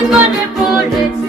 Боже, Боже,